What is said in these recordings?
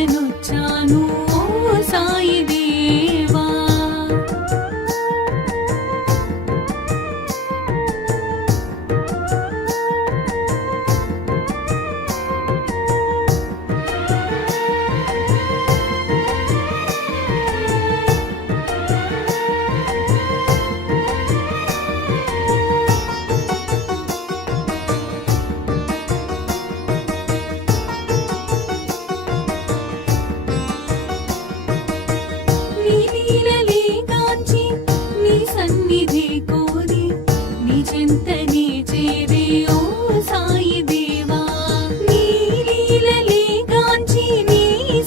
అర్పించనొచ్చాను ఓ సాయి దేవా. సన్నిధి కోరి నీ చింతనే చేరే ఓ సాయి దేవా. నీ లీలలే గాంచి నీ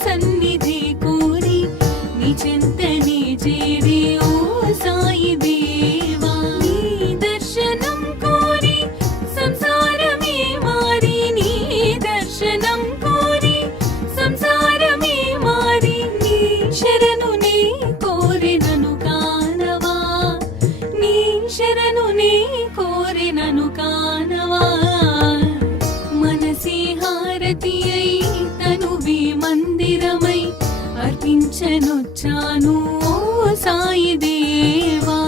సన్నిధి కోరి నీ చింతనే చేరే ఓ సాయి దేవా. నీ దర్శనం కోరి సంసారమే మారి, నీ దర్శనం కోరి సంసారమే మారి, నీ శరణు నీ కోరినను కానవా, నీ శరణు నీ కోరినను కానవా. మనసే హారతి అయి తనువే మందిరమై అర్పించనొచ్చాను ఓ సాయి దేవా.